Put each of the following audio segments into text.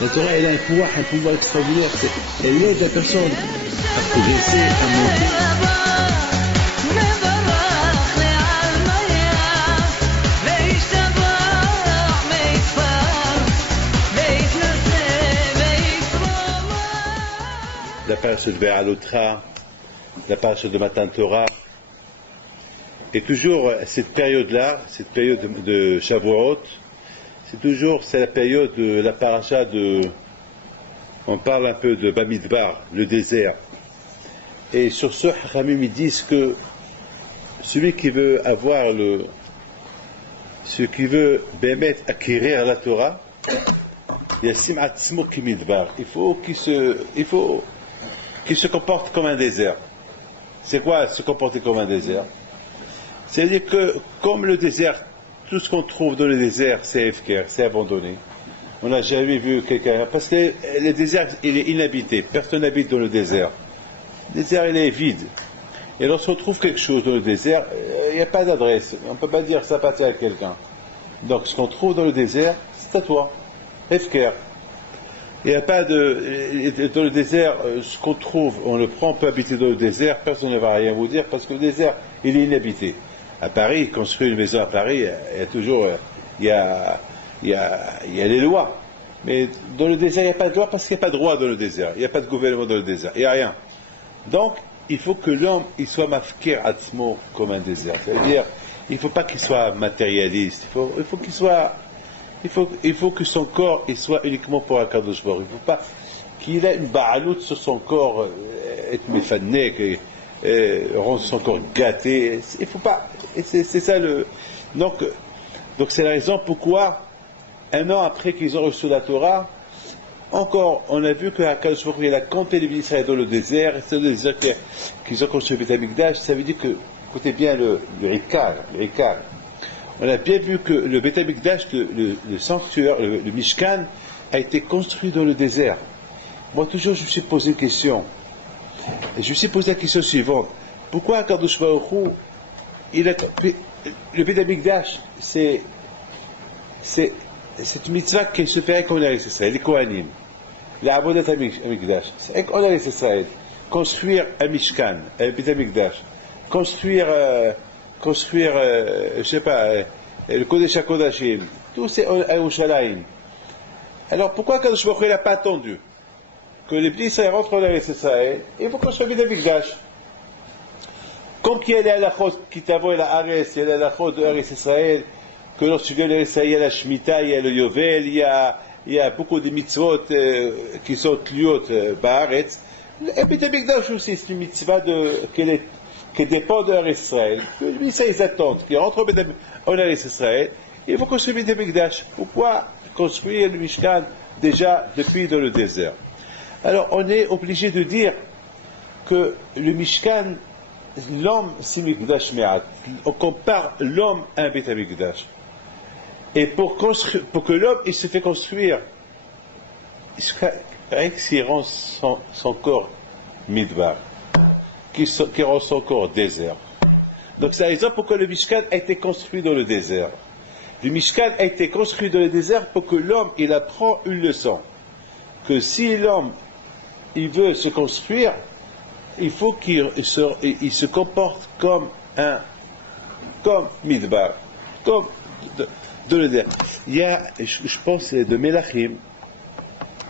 La Torah, elle a un pouvoir extraordinaire. Elle aide la personne à progresser, à monter. La paracha de Ve'alotra, la paracha de Matan Torah, et toujours cette période-là, cette période de Shavuot, c'est la période de la paracha on parle un peu de Bamidbar, le désert. Et sur ce, Hachamim ils disent que celui qui veut Bémet acquérir la Torah, Yassim Atzmo Kimidbar, il faut qu'il se comporte comme un désert. C'est quoi se comporter comme un désert? C'est-à-dire que, comme le désert, tout ce qu'on trouve dans le désert, c'est efker, c'est abandonné. On n'a jamais vu quelqu'un... Parce que le désert, il est inhabité. Personne n'habite dans le désert. Le désert, il est vide. Et lorsqu'on trouve quelque chose dans le désert, il n'y a pas d'adresse. On ne peut pas dire que ça appartient à quelqu'un. Donc, ce qu'on trouve dans le désert, c'est à toi. Efker. Il n'y a pas de... Dans le désert, ce qu'on trouve, on le prend, on peut habiter dans le désert, personne ne va rien vous dire, parce que le désert, il est inhabité. À Paris, construire une maison à Paris, il y a toujours... Il y a les lois. Mais dans le désert, il n'y a pas de loi parce qu'il n'y a pas de droit dans le désert. Il n'y a pas de gouvernement dans le désert. Il n'y a rien. Donc, il faut que l'homme, il soit mafkir atzmo comme un désert. C'est-à-dire, il ne faut pas qu'il soit matérialiste. Il faut que son corps, il soit uniquement pour Akadosh Baruch Hu. Il ne faut pas qu'il ait une ba'alout sur son corps, être méfané, rendre son corps gâté. Il ne faut pas. Et c'est ça le... Donc c'est la raison pourquoi, un an après qu'ils ont reçu la Torah, encore, on a vu que Akadosh Baruch Hu, il a compté les Israël dans le désert, et c'est le désert qu'ils ont construit le Beit Hamikdash. Ça veut dire que, écoutez bien le Ikar. On a bien vu que le Beit Hamikdash, le sanctuaire, le Mishkan, a été construit dans le désert. Moi, toujours, je me suis posé une question. Et je me suis posé la question suivante. Pourquoi Akadosh Baruch Hu, le Beit Hamikdash, c'est une mitzvah qui se fait avec on a les Kohanim, la Avodat Hamikdash. C'est on a les construire un Mishkan, un Beit Hamikdash, construire, je sais pas, le Kodesh HaKodashim, tout c'est à Yerushalayim. Alors pourquoi Kadosh Baruch Hu n'a pas attendu que les petits Israël rentrent en Eretz Israël et il faut construire le Beit Hamikdash? Comme qu'il y a les halachot qui t'avoient la Ares, il y a les halachot de Eretz Israël, que lorsque tu viens de l'Eretz Israël, il y a la Shemitah, il y a le Yovel, il y a beaucoup de mitzvot qui sont tliot ba'aretz. Et Beit Hamikdash aussi, c'est une mitzvah qui dépend de l'Eretz Israël. Lui, ça, ils attendent, qu'ils rentrent en Eretz Israël, il faut construire Beit Hamikdash. Pourquoi construire le Mishkan déjà depuis dans le désert? Alors, on est obligé de dire que le Mishkan, l'homme, c'est Mikdash Me'at. On compare l'homme à un Beit Hamikdash. Et pour que l'homme, il se fait construire, rien que s'il rend son corps midbar, qui rend son corps désert. Donc c'est la raison pourquoi le Mishkan a été construit dans le désert. Le Mishkan a été construit dans le désert pour que l'homme, il apprend une leçon. Que si l'homme, il veut se construire, il faut qu'il se comporte comme midbar, comme de le désert. Il y a, je pense, de Melachim,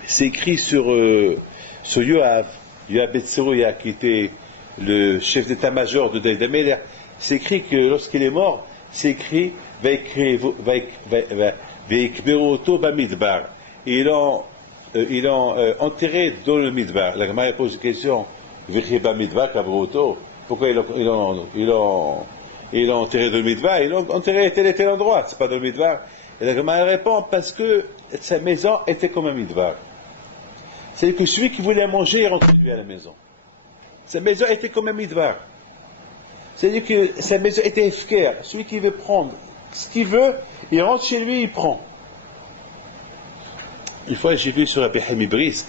c'est écrit sur Yoav Betserouya, qui était le chef d'état-major de David Améler. C'est écrit que lorsqu'il est mort, c'est écrit Veikberoto Bamidbar. Ils l'ont enterré dans le Midbar. La Gemara pose une question. Pourquoi ils l'ont enterré dans le Midbar? Ils l'ont enterré à tel et tel endroit, c'est pas dans le Midbar. Et la Gemara répond parce que sa maison était comme un Midbar. C'est-à-dire que celui qui voulait manger est rentré lui à la maison. Sa maison était comme un midvar. C'est-à-dire que sa maison était efker. Celui qui veut prendre ce qu'il veut, il rentre chez lui, il prend. Une fois, j'ai vu sur Rabbi Hami Brisk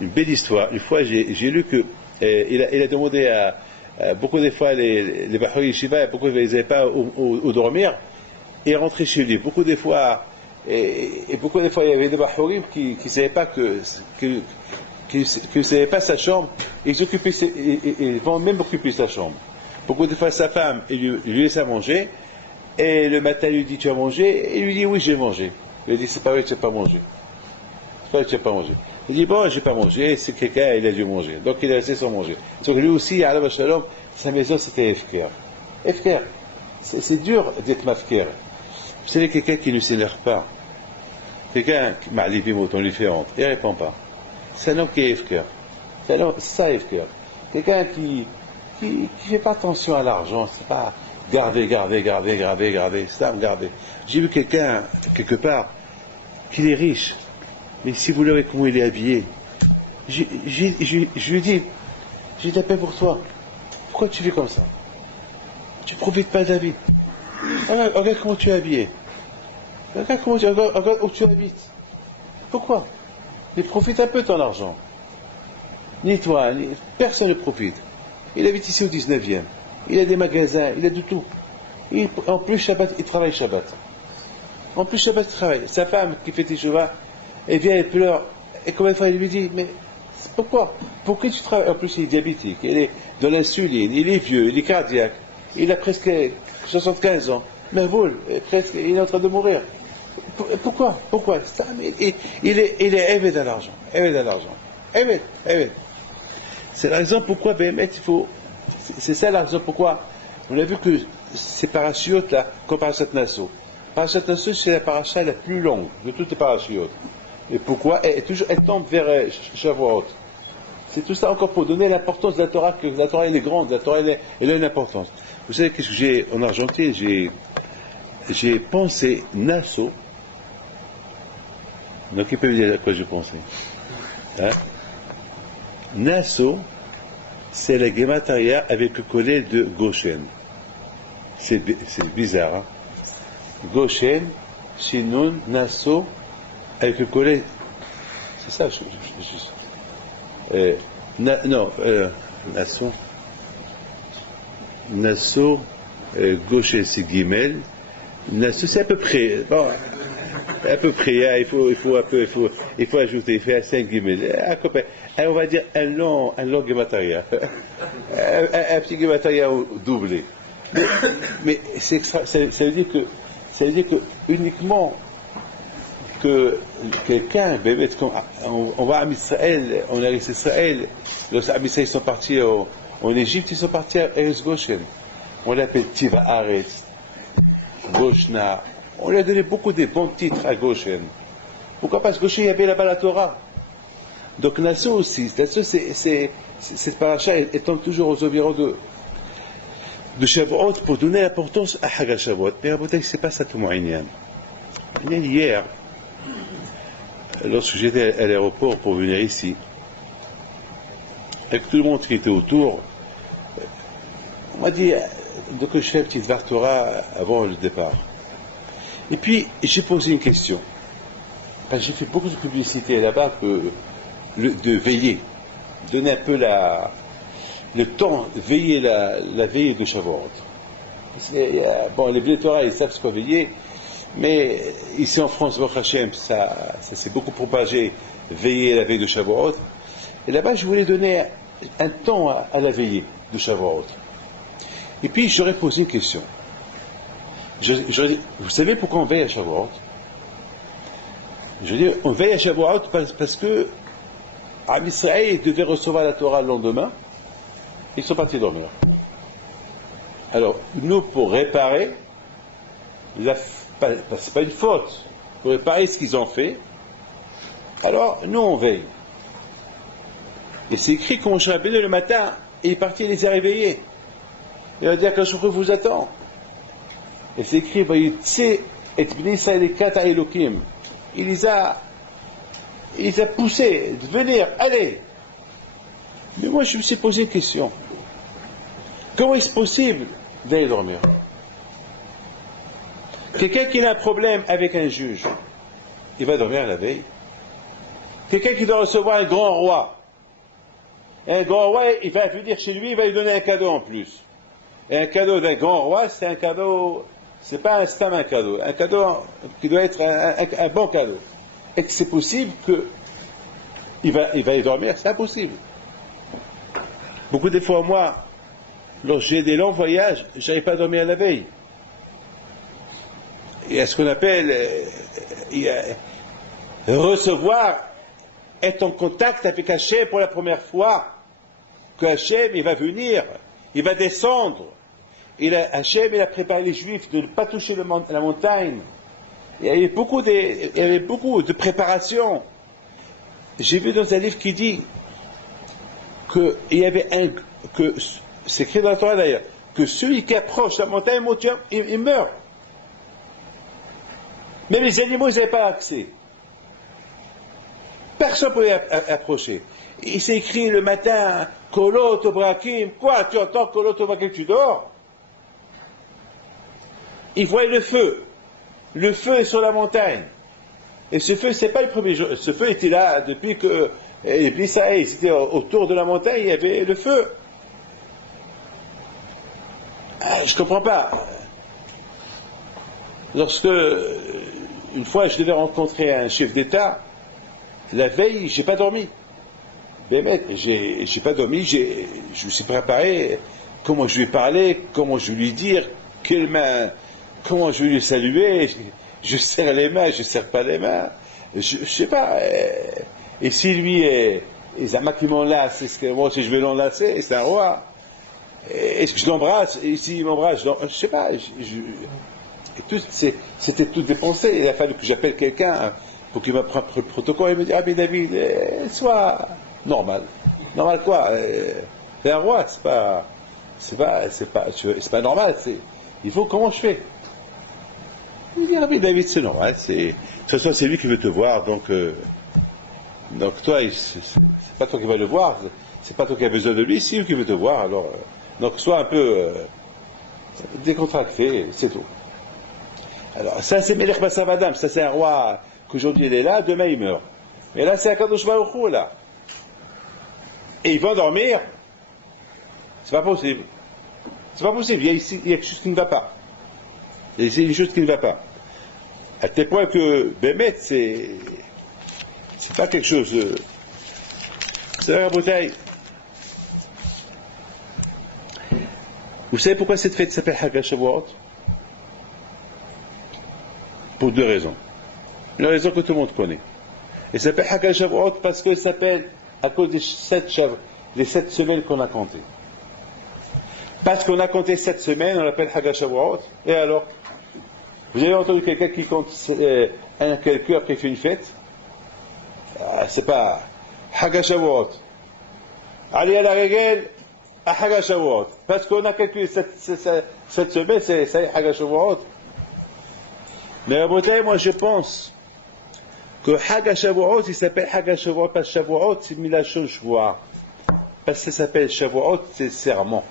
une belle histoire. Une fois, j'ai lu que il a demandé à beaucoup de fois les Bahari Yeshiva, beaucoup de fois ils n'avaient pas où dormir, et rentrer chez lui. Beaucoup de fois, et beaucoup de fois, il y avait des Bahari qui ne savaient pas que savaient pas sa chambre, ils vont même occuper sa chambre. Beaucoup de fois, sa femme, il lui laisse à manger, et le matin, il lui dit, tu as mangé? Et il lui dit, oui, j'ai mangé. Il lui dit, c'est pas vrai que tu n'as pas mangé. C'est pas vrai que tu n'as pas mangé. Il dit, bon, j'ai pas mangé, c'est quelqu'un, il a dû manger. Donc, il a resté sans manger. Donc, lui aussi, à Shalom, sa maison, c'était Efker. Efker. C'est dur d'être mafker. Vous savez, quelqu'un qui ne s'énerve pas. Quelqu'un qui m'a les mots, on lui fait honte. Il ne répond pas. C'est un homme qui est Efker. C'est ça, Efker. Quelqu'un qui fait pas attention à l'argent, c'est pas garder, c'est ça, garder. J'ai vu quelqu'un, quelque part, qui est riche, mais si vous voulez comment il est habillé, je lui dis, j'ai de la peine pour toi. Pourquoi tu vis comme ça? Tu ne profites pas de la vie. Regarde comment tu es habillé. Regarde où tu habites. Pourquoi? Mais profite un peu de ton argent. Ni toi, personne ne profite. Il habite ici au 19e. Il a des magasins, il a de tout. En plus, Shabbat, il travaille Shabbat. En plus, Shabbat, il travaille. Sa femme qui fait Teshuvah, elle vient, elle pleure. Et combien de fois elle lui dit, mais pourquoi? Pourquoi tu travailles? En plus, il est diabétique, il est dans l'insuline, il est vieux, il est cardiaque, il a presque 75 ans. Mais presque, il est en train de mourir. Pourquoi? Ça, il est évêque à l'argent. C'est la raison pourquoi, c'est ça la raison pourquoi, on a vu que ces parachutes là, comme Parashat Nassau. Parashat Nassau, c'est la paracha la plus longue de toutes les parachutes. Et pourquoi? Elle tombe vers Shavuot. C'est tout ça encore pour donner l'importance de la Torah, que la Torah elle est grande, la Torah elle a une importance. Vous savez qu'est-ce que j'ai en Argentine? J'ai pensé Nassau. Donc qui peut me dire à quoi j'ai pensé? Hein? Nassau, c'est la Gemataria avec le collet de Goshen. C'est bizarre, hein? Goshen, Shinun, Nassau, avec le collet. C'est ça, Nassau, Goshen, c'est Gimel. Nassau, c'est à peu près. Bon, à peu près, hein, il faut ajouter, il fait 5 Gimel. On va dire un long Gemataria. un petit Gemataria doublé. Mais ça veut dire que uniquement que quelqu'un, on va à Israël, on arrive à Israël, les Israël sont partis en Égypte, ils sont partis à Eretz Goshen. On l'appelle Tiva Aretz, Goshna. On lui a donné beaucoup de bons titres à Goshen. Pourquoi? Parce que Goshen, il y avait là-bas la Torah. Donc Nassau aussi, cette paracha, elle tombe toujours aux environs de Shavuot pour donner l'importance à Haga Shavuot. Mais à Botaï, c'est pas ça tout mon Inyan. Hier, lorsque j'étais à l'aéroport pour venir ici, avec tout le monde qui était autour, on m'a dit que je fais un petit Dvar Torah avant le départ. Et puis, j'ai posé une question. Parce que j'ai fait beaucoup de publicité là-bas de veiller, donner un peu le temps, veiller la veille de Shavuot. Bon, les Bnei Torah, ils savent ce qu'on veiller, mais ici en France, Baruch Hashem, ça s'est beaucoup propagé, veiller la veille de Shavuot. Et là-bas, je voulais donner un temps à la veillée de Shavuot. Et puis, j'aurais posé une question. Vous savez pourquoi on veille à Shavuot? Je veux dire, on veille à Shavuot parce que Am Israël devait recevoir la Torah le lendemain, ils sont partis dormir. Alors, nous, pour réparer, c'est pas une faute, pour réparer ce qu'ils ont fait, alors nous on veille. Et c'est écrit que Moshe Rabbeinu le matin, il est parti, il les a réveillés. Il va dire qu'un jour vous attend. Et c'est écrit, il les a il les a poussés de venir, allez. Mais moi, je me suis posé une question. Comment est-ce possible d'aller dormir? Quelqu'un qui a un problème avec un juge, il va dormir la veille. Quelqu'un qui doit recevoir un grand roi, et un grand roi, il va venir chez lui, il va lui donner un cadeau en plus. Et un cadeau d'un grand roi, c'est un cadeau, c'est pas un cadeau qui doit être un bon cadeau. Et que c'est possible qu'il va y dormir, c'est impossible. Beaucoup de fois, moi, lorsque j'ai des longs voyages, je n'arrive pas à dormir la veille. Il y a ce qu'on appelle recevoir, être en contact avec Hachem pour la première fois, que Hachem, il va venir, il va descendre. Hachem, il a préparé les Juifs de ne pas toucher la montagne. Il y avait beaucoup de préparation. J'ai vu dans un livre qui dit qu'il y avait c'est écrit dans la Torah d'ailleurs, que celui qui approche la montagne, il meurt. Même les animaux, ils n'avaient pas accès. Personne ne pouvait approcher. Il s'est écrit le matin, Kolot Obrakim, quoi, tu entends Kolot Obrakim, tu dors? Il voyait le feu. Le feu est sur la montagne. Et ce feu, c'est pas le premier jour. Ce feu était là depuis que. Et puis ça, c'était autour de la montagne, il y avait le feu. Je comprends pas. Lorsque, une fois, je devais rencontrer un chef d'État, la veille, j'ai pas dormi. J'ai pas dormi, je me suis préparé, comment je lui parler, comment je lui dire, quelle main, comment je vais lui saluer, je serre les mains, je serre pas les mains, je sais pas. Et si lui est Zama qui m'enlace, est-ce que moi aussi je vais l'enlacer, c'est un roi. Est-ce que je l'embrasse, et s'il m'embrasse, je sais pas. C'était tout dépensé. Il a fallu que j'appelle quelqu'un pour qu'il m'apprenne le protocole et me dise, ah mais David, sois normal. Normal quoi? C'est un roi, c'est pas normal. Il faut, comment je fais? Il dit, ah mais David, c'est normal. De toute façon, c'est lui qui veut te voir, donc toi, c'est pas toi qui vas le voir, c'est pas toi qui as besoin de lui, c'est lui qui veut te voir, alors donc sois un peu décontracté, c'est tout. Alors ça c'est Melech Basar Vadam, ça c'est un roi qu'aujourd'hui il est là, demain il meurt. Mais là c'est un Kadosh Baruch Hu là. Et il va dormir, c'est pas possible. C'est pas possible, il y a quelque chose qui ne va pas. Il y a une chose qui ne va pas. À tel point que Bémet, c'est pas quelque chose. C'est la bouteille. Vous savez pourquoi cette fête s'appelle Hag HaShavuot? Pour deux raisons. Une raison que tout le monde connaît. Elle s'appelle Hag HaShavuot parce qu'elle s'appelle à cause des 7 semaines qu'on a comptées. Parce qu'on a compté 7 semaines, on l'appelle Hag HaShavuot. Et alors, vous avez entendu quelqu'un qui compte un calcul après il fait une fête? C'est pas Hag HaShavuot. Allez à la règle à Hag HaShavuot. Parce qu'on a calculé cette semaine, c'est Hag HaShavuot. Mais à côté, moi je pense que Hag HaShavuot, il s'appelle Hag HaShavuot parce que Shavuot, c'est Milachon Shvoa. Parce que ça s'appelle Shavuot, c'est serment.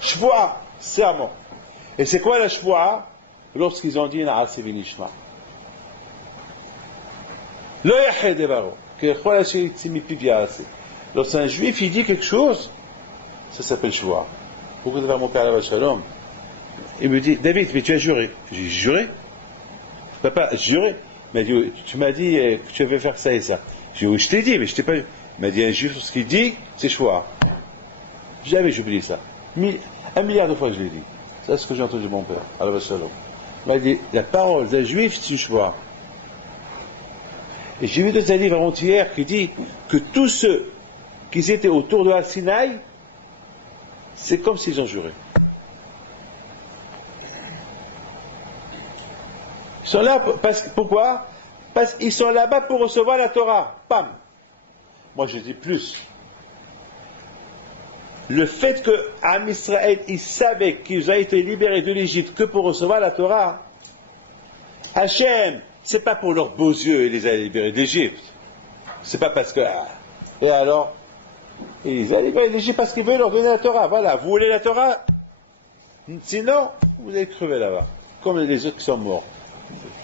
Shvoa, serment. Et c'est quoi la Shvoa? Lorsqu'ils ont dit Na'aseh v'nishma. Lo yached devaro. Lorsqu'un juif il dit quelque chose, ça s'appelle Shvoa. Pourquoi devant mon père Alav Shalom, il me dit, David, mais tu as juré. J'ai juré? Papa, juré? Il m'a dit, tu m'as dit que tu avais faire ça et ça. J'ai dit, oui, je t'ai dit, mais je t'ai pas. Il m'a dit, un juif, ce qu'il dit, c'est Shvoa. Jamais j'oublie ça. 1 milliard de fois je l'ai dit. C'est ce que j'ai entendu de mon père, Alav Shalom. Il m'a dit, la parole d'un juif, c'est Shvoa. Et j'ai vu dans un livre avant-hier qui dit que tous ceux qui étaient autour de Sinaï, c'est comme s'ils ont juré. Ils sont là, pourquoi? Parce qu'ils sont là-bas pour recevoir la Torah. Pam! Moi je dis plus. Le fait que Am Israël, ils savaient qu'ils ont été libérés de l'Égypte que pour recevoir la Torah, Hachem, c'est pas pour leurs beaux yeux, ils les a libérés d'Égypte. C'est pas parce que... Et alors, ils disent, allez, l'Égypte parce qu'ils veulent leur donner la Torah. Voilà, vous voulez la Torah? Sinon, vous allez crever là-bas. Comme les autres qui sont morts.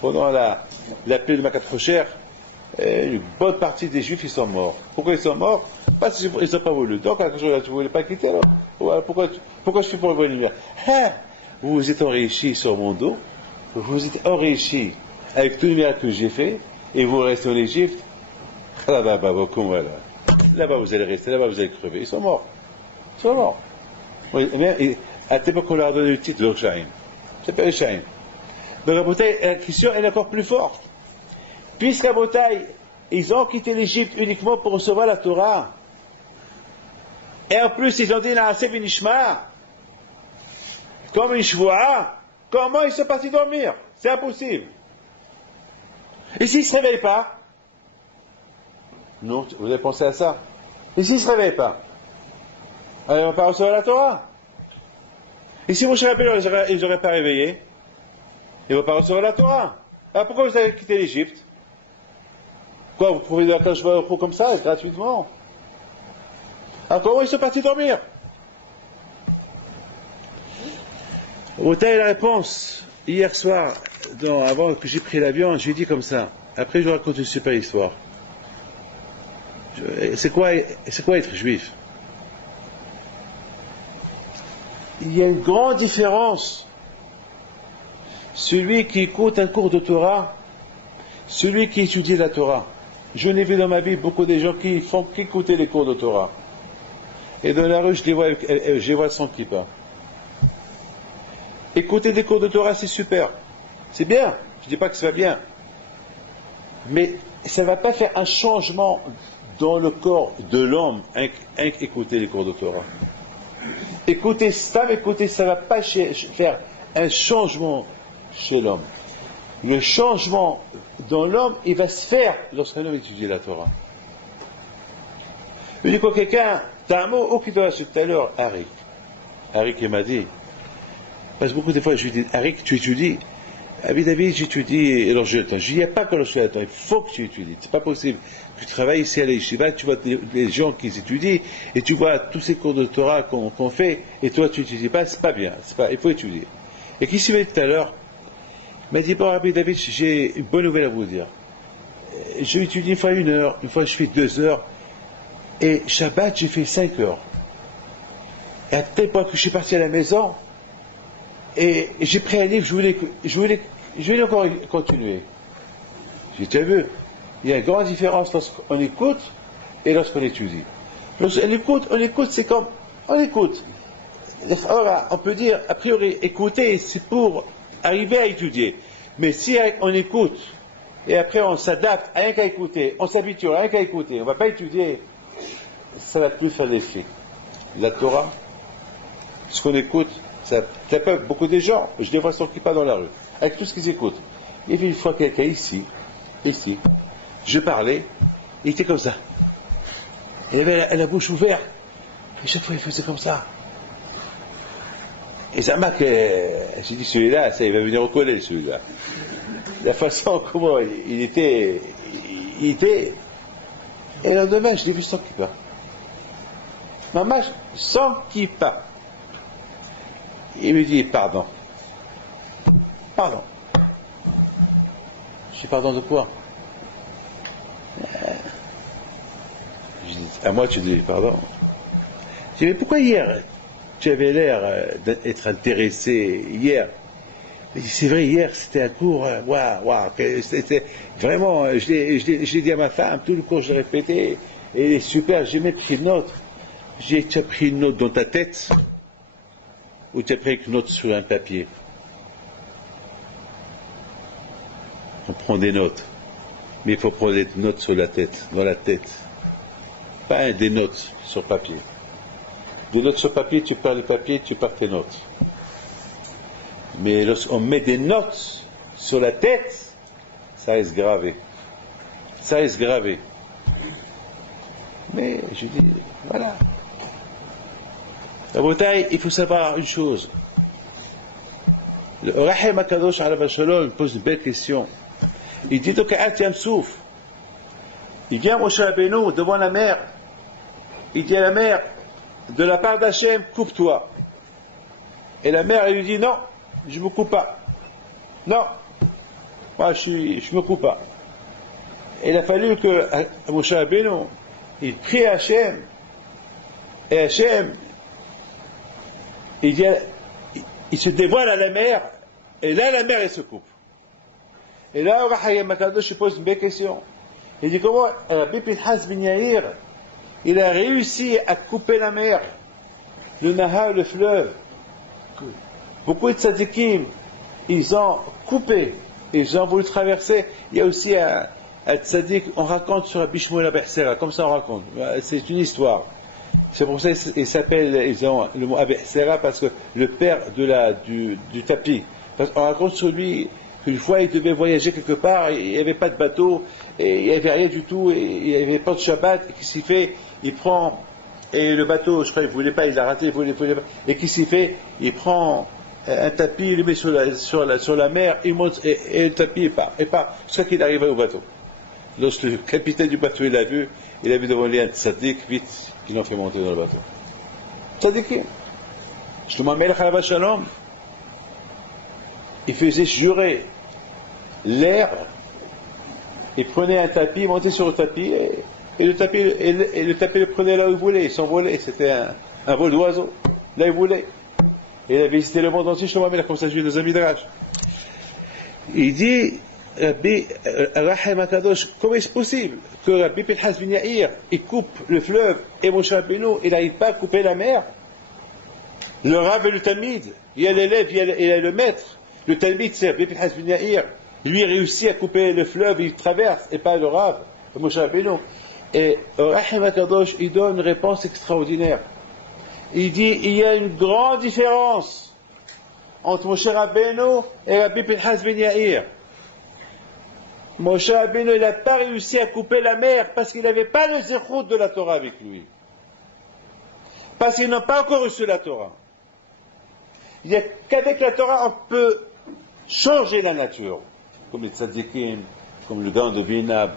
Pendant la plaie de Makatchocher, une bonne partie des Juifs, ils sont morts. Pourquoi ils sont morts? Parce qu'ils n'ont pas voulu. Donc, tu ne voulais pas quitter, alors. Voilà, pourquoi je suis pour le venir? Vous vous êtes enrichi sur mon dos, vous vous êtes enrichi avec tous les miracles que j'ai fait, et vous restez en Égypte. Là-bas, là-bas, vous allez rester, là-bas, vous allez crever. Ils sont morts. Ils sont morts. Oui, mais à l'époque, on leur a donné le titre, le Shaim. Ça s'appelle le Shaim. Donc, la question est encore plus forte. Puisqu'à Botaï, ils ont quitté l'Égypte uniquement pour recevoir la Torah. Et en plus, ils ont dit Naaseh Vinishma, comme une shvoua, comment ils sont partis dormir? C'est impossible. Et s'ils ne se réveillent pas? Non, vous avez pensé à ça? Et s'ils ne se réveillent pas? Alors, ils ne vont pas recevoir la Torah. Et si Moshe Rabbeinu ils n'auraient pas réveillé? Ils ne vont pas recevoir la Torah. Alors pourquoi vous avez quitté l'Égypte? Quoi, vous trouvez de la Kadosh Baruch Hu comme ça, gratuitement? Alors comment ils sont partis dormir? Ôtez la réponse. Hier soir, avant que j'ai pris l'avion, j'ai dit comme ça. Après, je vous raconte une super histoire. C'est quoi être juif? Il y a une grande différence. Celui qui écoute un cours de Torah, celui qui étudie la Torah. Je n'ai vu dans ma vie beaucoup de gens qui font qu'écouter les cours de Torah. Et dans la rue, je les vois sans kippa. Écouter des cours de Torah, c'est super. C'est bien. Je ne dis pas que c'est pas bien. Mais ça ne va pas faire un changement dans le corps de l'homme, écouter les cours de Torah. Écouter, ça ne va pas faire un changement chez l'homme. Le changement dans l'homme, il va se faire lorsqu'un homme étudie la Torah. Je dis quoi, quelqu'un, t'as un mot, qui doit tout à l'heure, Harik, il m'a dit, parce que beaucoup de fois, je lui dis, Harik, tu étudies? David, j'étudie, alors je dis, il n'y a pas que lorsque il faut que tu étudies, c'est pas possible. Tu travailles ici à l'Yeshiva, tu vois les gens qui étudient, et tu vois tous ces cours de Torah qu'on fait, et toi tu n'étudies pas, c'est pas bien, il faut étudier. Et qui s'y met tout à l'heure? Il m'a dit, bon, Rabbi David, j'ai une bonne nouvelle à vous dire. Je étudie une fois 1 heure, une fois je fais 2 heures, et Shabbat, j'ai fait 5 heures. Et à tel point que je suis parti à la maison, et j'ai pris un livre, je voulais encore continuer. J'ai déjà vu. Il y a une grande différence lorsqu'on écoute et lorsqu'on étudie. Lorsqu'on écoute, c'est comme, on écoute. Alors, on peut dire, a priori, écouter, c'est pour arriver à étudier. Mais si on écoute, et après on s'adapte à rien qu'à écouter, on s'habitue à rien qu'à écouter, on ne va pas étudier, ça ne va plus faire l'effet. La Torah, ce qu'on écoute, ça peut beaucoup de gens, je les vois sur qui pas dans la rue, avec tout ce qu'ils écoutent. Il y avait une fois quelqu'un ici, je parlais, il était comme ça. Il avait la bouche ouverte, et chaque fois il faisait comme ça. Et ça m'a que, j'ai dit celui-là, ça il va venir au collège celui-là. La façon comment il était, et le lendemain je l'ai vu sans kippa. Maman, sans kippa. Il me dit pardon. Je dis pardon de quoi? Je dis, à moi tu dis pardon. Je dis mais pourquoi hier tu avais l'air d'être intéressé hier? Il dit c'est vrai, hier c'était un cours, waouh, c'était vraiment, je l'ai dit à ma femme, tout le cours je l'ai répété, et il est super, j'ai même pris une note. J'ai déjà pris une note dans ta tête, ou tu as pris une note sur un papier? On prend des notes, mais il faut prendre des notes sur la tête, dans la tête, pas des notes sur papier. Des notes sur papier, tu perds les papiers, tu perds tes notes. Mais lorsqu'on met des notes sur la tête, ça reste gravé. Mais je dis, voilà. À Botaï, il faut savoir une chose. Le Rahim Akadosh Alav Shalom pose une belle question. Il dit au Ka'at Yam Souf, Il vient Moshe Rabbeinu devant la mer. Il dit à la mer, de la part d'Hachem, coupe-toi. Et la mer, elle lui dit, non, je ne me coupe pas. Non, moi je me coupe pas. Et il a fallu que Moshe Rabbeinu, il prie à Hachem. Et Hachem, il se dévoile à la mer. Et là, la mer, elle se coupe. Et là, Rahayim Akadosh pose une belle question. Il dit comment Rabbi Pinhas ben Yair, il a réussi à couper la mer, le Nahar, le fleuve. Beaucoup de tzadikim, ils ont coupé, ils ont voulu traverser. Il y a aussi un tzadik, on raconte sur Rabbi Shmuel Abersera, comme ça on raconte. C'est une histoire. C'est pour ça ils ont le mot Abersera, parce que le père du tapis. Parce qu'on raconte sur lui qu'une fois il devait voyager quelque part, il n'y avait pas de bateau, et il n'y avait rien du tout, et il n'y avait pas de Shabbat, et qu'est-ce qu'il fait? Il prend, et le bateau, je crois, il ne voulait pas, il l'a raté, il voulait pas, et qu'est-ce qu'il fait? Il prend un tapis, il le met sur la mer, il monte, et le tapis, il part, jusqu'à qu'il arrive au bateau. Lorsque le capitaine du bateau, il l'a vu, il a vu devant lui un tzaddik, vite, ils l'ont fait monter dans le bateau. Tzaddikim. Shlomo HaMelech alav shalom, il faisait jurer l'air, il prenait un tapis, il montait sur le tapis, et le tapis le prenait là où il voulait, il s'envolait, c'était un vol d'oiseau, là où il voulait. Et il a visité le monde entier, Shlomo HaMelech, comme ça je dis dans un midrash. Il dit, Rabbi Rahim Akadosh, comment est-ce possible que Rabbi Pinhas ben Yair, il coupe le fleuve, et Moshe Rabbeinu, il n'arrive pas à couper la mer? Le Rav et le Talmid, il y a l'élève, il y a le maître. Le Talmid, c'est Rabbi Pinhas ben Yair. Lui, il réussit à couper le fleuve, il traverse, et pas le Rav, Moshe Rabbeinu. Et Rahim Akadosh, il donne une réponse extraordinaire. Il dit, il y a une grande différence entre Moshe Rabbeinu et Rabbi Pinhas ben Yair. Moshe Rabbeinu, il n'a pas réussi à couper la mer parce qu'il n'avait pas le zérout de la Torah avec lui. Parce qu'ils n'ont pas encore reçu la Torah. Il n'y a qu'avec la Torah, on peut changer la nature. Comme les tzadikim, comme le grand de Vilna,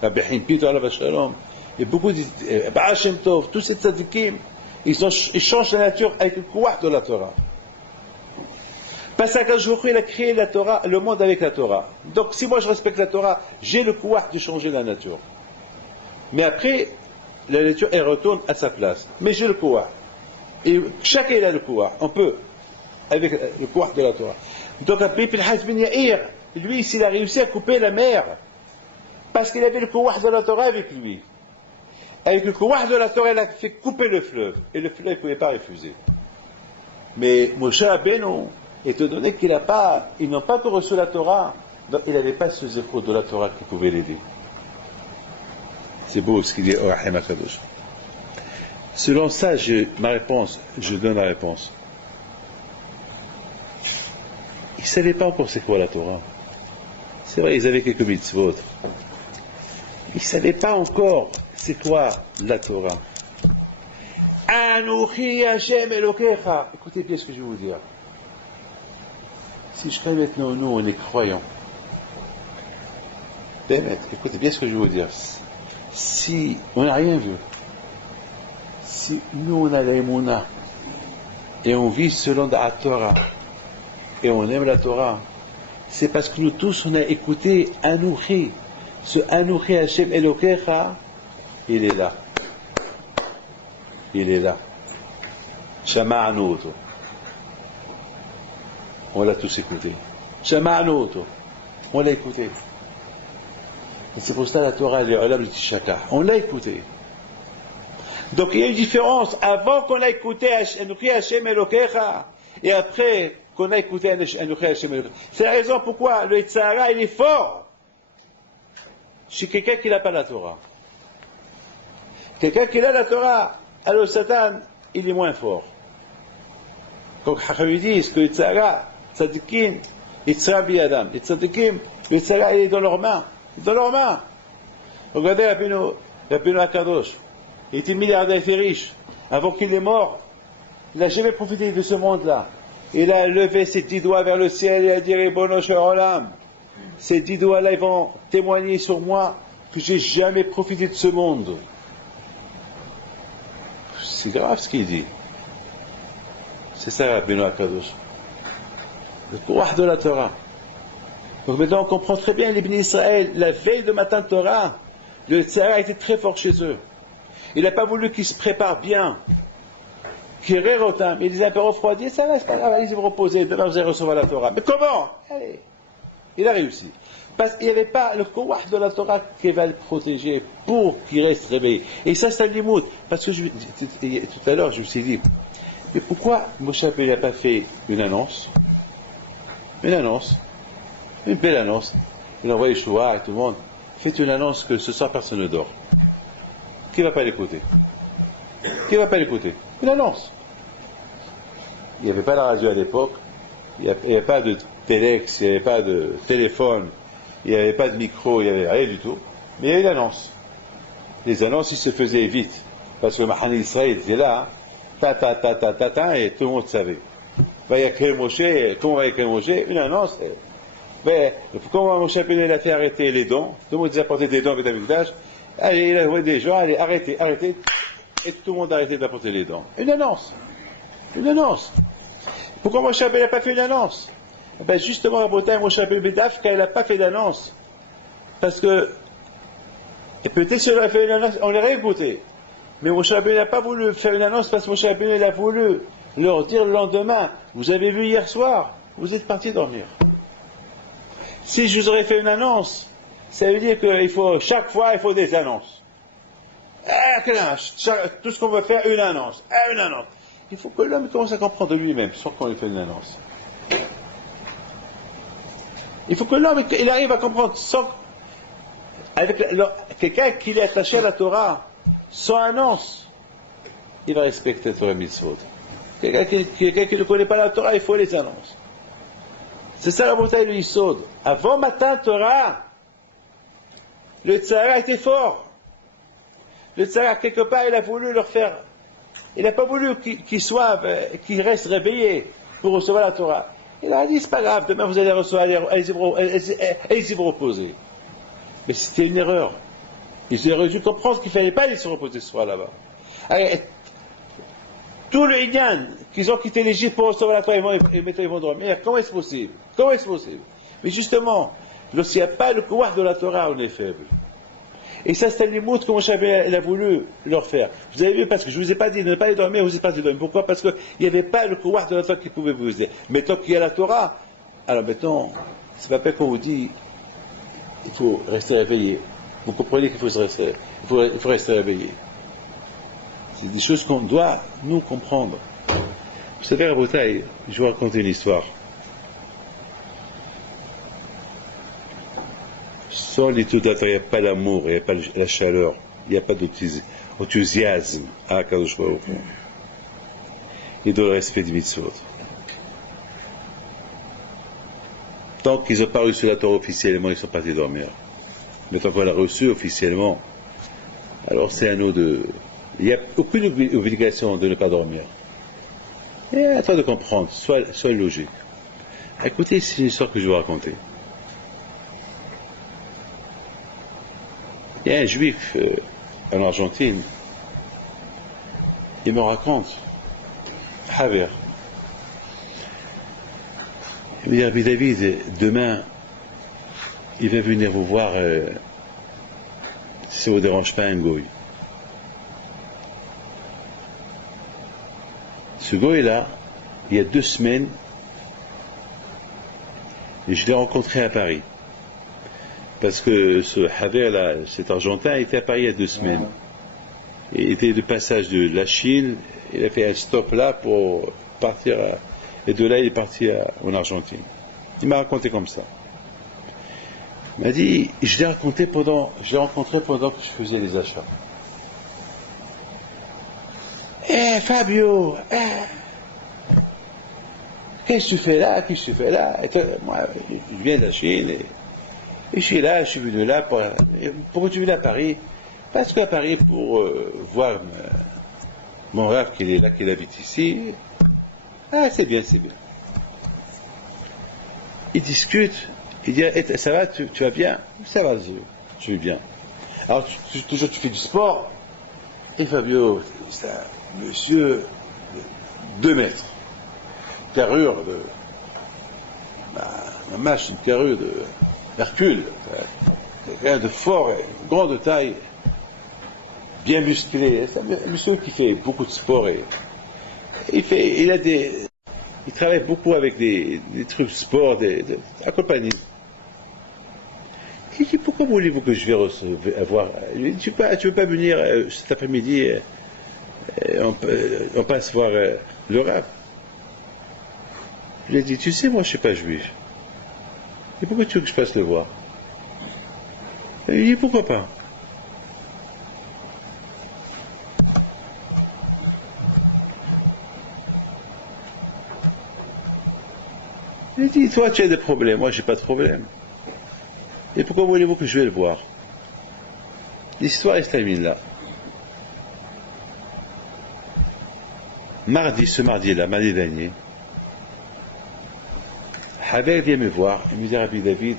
Rabbi Himpito alav shalom, et beaucoup de Baal Shem Tov, tous ces tzadikim, ils changent la nature avec le kouach de la Torah. Parce qu'Akadosh Baruch Hu, il a créé la Torah, le monde avec la Torah. Donc si moi je respecte la Torah, j'ai le kouach de changer la nature. Mais après, la nature, elle retourne à sa place. Mais j'ai le kouach. Et chacun il a le kouach. On peut, avec le kouach de la Torah. Donc Rabbi Pinhas ben Yair, lui, s'il a réussi à couper la mer, parce qu'il avait le kouach de la Torah avec lui. Avec le kouach de la Torah, il a fait couper le fleuve. Et le fleuve ne pouvait pas refuser. Mais Moshe Rabbeinu, étant donné qu'ils n'ont pas encore reçu la Torah, donc il n'avait pas ce zéro de la Torah qui pouvait l'aider. C'est beau ce qu'il dit au Rahim Akadosh. Selon ça, je donne la réponse. Ils ne savaient pas encore c'est quoi la Torah. C'est vrai, ils avaient quelques mitzvot. Ils ne savaient pas encore c'est quoi la Torah. Anuchi Hashem Elokecha. Écoutez bien ce que je vais vous dire. Si je fais maintenant, nous, on est croyants. Écoutez bien ce que je vais vous dire. Si on n'a rien vu, si nous, on a l'aïmouna, et on vit selon la Torah, et on aime la Torah, c'est parce que nous tous, on a écouté Anuchi. Ce Anuchi Hashem Elokecha, il est là. Il est là. Shama'anu oto. On l'a tous écouté. Shama'anu oto. On l'a écouté. Et c'est pour ça la Torah, elle est olam l'tishaka. On l'a écouté. Donc il y a une différence avant qu'on a écouté Anuchi Hashem Elokecha et après qu'on a écouté Anuchi Hashem Elokecha. C'est la raison pourquoi le Yitzhara, il est fort chez quelqu'un qui n'a pas la Torah. Quelqu'un qui a la Torah, alors le Satan, il est moins fort. Comme Chachamim disent que le Yitzhara, Tzadikim, Yitzhara biyadam. Les Tzadikim, le Yitzhara, il est dans leurs mains. Dans leurs mains. Regardez Rabbeinu Akadosh. Il était milliardaire, il était riche. Avant qu'il est mort, il n'a jamais profité de ce monde-là. Il a levé ses 10 doigts vers le ciel et a dit Ribono shel olam. Ces 10 doigts-là, ils vont témoigner sur moi que j'ai jamais profité de ce monde. C'est grave ce qu'il dit. C'est ça, Benoît Kadosh. Le courage de la Torah. Donc maintenant, on comprend très bien les bénis Israël. La veille de matin de Torah, le Tzara a été très fort chez eux. Il n'a pas voulu qu'ils se préparent bien. Qu'ils rérotent. Il les a un peu refroidis. Ça va, c'est pas grave, allez vous reposer. Demain, vous allez recevoir la Torah. Mais comment? Allez. Il a réussi. Parce qu'il n'y avait pas le courage de la Torah qui va le protéger pour qu'il reste réveillé. Et ça, c'est un limout. Parce que tout à l'heure, je me suis dit, mais pourquoi Moshe Rabbeinu n'a pas fait une annonce? Une annonce. Une belle annonce. Il a envoyé Yeshua à tout le monde. Faites une annonce que ce soir personne ne dort. Qui ne va pas l'écouter? Qui ne va pas l'écouter? Une annonce. Il n'y avait pas la radio à l'époque. Il n'y avait pas de téléx, il n'y avait pas de téléphone, il n'y avait pas de micro, il n'y avait rien du tout. Mais il y avait une annonce. Les annonces, ils se faisaient vite. Parce que Mahani Israël était là, et tout le monde savait. Va y a Moshe, comment va y a Moshe? Une annonce. Mais comment Moshe Rabbeinu a fait arrêter les dons? Tout le monde disait apporter des dons avec Amikdash. Allez, il a envoyé des gens, allez, arrêtez. Et tout le monde a arrêté d'apporter les dons. Une annonce. Une annonce. Pourquoi Moshe Rabbeinu n'a pas fait une annonce? Ben justement, à Bretagne, Moshe Rabbeinu Bedafka, il n'a pas fait d'annonce. Parce que, et peut-être si on aurait fait une annonce, on l'aurait écouté. Mais Moshe Rabbeinu n'a pas voulu faire une annonce parce que Moshe Rabbeinu a voulu leur dire le lendemain, vous avez vu hier soir, vous êtes partis dormir. Si je vous aurais fait une annonce, ça veut dire qu'il faut, chaque fois, il faut des annonces. Tout ce qu'on veut faire, une annonce. Une annonce. Il faut que l'homme commence à comprendre de lui-même, sans qu'on lui fait une annonce. Il faut que l'homme, il arrive à comprendre, avec quelqu'un qui est attaché à la Torah, sans annonce, il va respecter la Torah Mitzvot. Quelqu'un qui ne connaît pas la Torah, il faut les annonces. C'est ça la bataille de l'Isod. Avant matin Torah, le Tzara était fort. Le Tzara, quelque part, il a voulu leur faire. Il n'a pas voulu qu'ils restent réveillés pour recevoir la Torah. Il a dit, c'est pas grave, demain vous allez recevoir, allez-y vous reposer. Mais c'était une erreur. Ils auraient dû comprendre qu'il ne fallait pas aller se reposer ce soir là-bas. Alors, tout le Inyan qu'ils ont quitté l'Égypte pour recevoir la Torah, maintenant ils vont dormir. Comment est-ce possible? Comment est-ce possible? Mais justement, lorsqu'il n'y a pas le pouvoir de la Torah, on est faible. Et ça, c'est un limout que Moshe Rabbeinu a voulu leur faire. Vous avez vu, parce que je ne vous ai pas dit de ne pas aller dormir, vous êtes pas dormir. Pourquoi? Parce qu'il n'y avait pas le pouvoir de la Torah qui pouvait vous aider. Mais tant qu'il y a la Torah, alors maintenant, c'est pas peine qu'on vous dit, il faut rester réveillé. Vous comprenez qu'il faut rester réveillé. C'est des choses qu'on doit, nous, comprendre. Vous savez, à Bretagne, je vais vous raconter une histoire. Sans l'étude, il n'y a pas l'amour, il n'y a pas la chaleur, il n'y a pas d'enthousiasme à Kadosh Baruch Hu. Et de le respect des mitzvot. Tant qu'ils n'ont pas reçu la Torah officiellement, ils sont partis dormir. Mais tant qu'on l'a reçu officiellement, alors c'est à nous de... Il n'y a aucune obligation de ne pas dormir. Et à toi de comprendre, sois logique. Écoutez, c'est une histoire que je vais vous raconter. Il y a un juif en Argentine, il me raconte, Haver, il me dit, Rabbi David, demain, il va venir vous voir, si ça ne vous dérange pas, un goy. Ce goy-là, il y a 2 semaines, je l'ai rencontré à Paris. Parce que ce Haver-là, cet Argentin, était à Paris il y a 2 semaines. Il était de passage de la Chine, il a fait un stop là pour partir, et de là il est parti en Argentine. Il m'a raconté comme ça. Il m'a dit, je l'ai rencontré pendant que je faisais les achats. Fabio, qu'est-ce que tu fais là? Qu'est-ce que tu fais là? Moi, je viens de la Chine et je suis là, je suis venu là. Pourquoi tu viens à Paris? Parce qu'à Paris, pour voir mon rêve qu'il est là, qu'il habite ici. Ah, c'est bien, c'est bien. Il discute, il dit, ça va, tu vas bien? Ça va, je vais bien. Alors, toujours tu fais du sport, et Fabio, c'est un monsieur de 2 mètres, carrure de. Un match, une carrure de Hercule, quelqu'un de fort, grande taille, bien musclé. C'est un monsieur qui fait beaucoup de sport et il travaille beaucoup avec des trucs de sport, accompagné. Il dit, pourquoi voulez-vous que je vais avoir. Tu ne veux pas venir cet après-midi, on passe voir le rap. Je lui ai dit, tu sais, moi je ne suis pas juif. Et pourquoi tu veux que je passe le voir? Il dit, pourquoi pas? Il dit, toi tu as des problèmes, moi j'ai pas de problème. Et pourquoi voulez-vous que je vais le voir? L'histoire est terminée là. Ce mardi-là, mardi dernier, Haber vient me voir, il me dit, Rabbi David,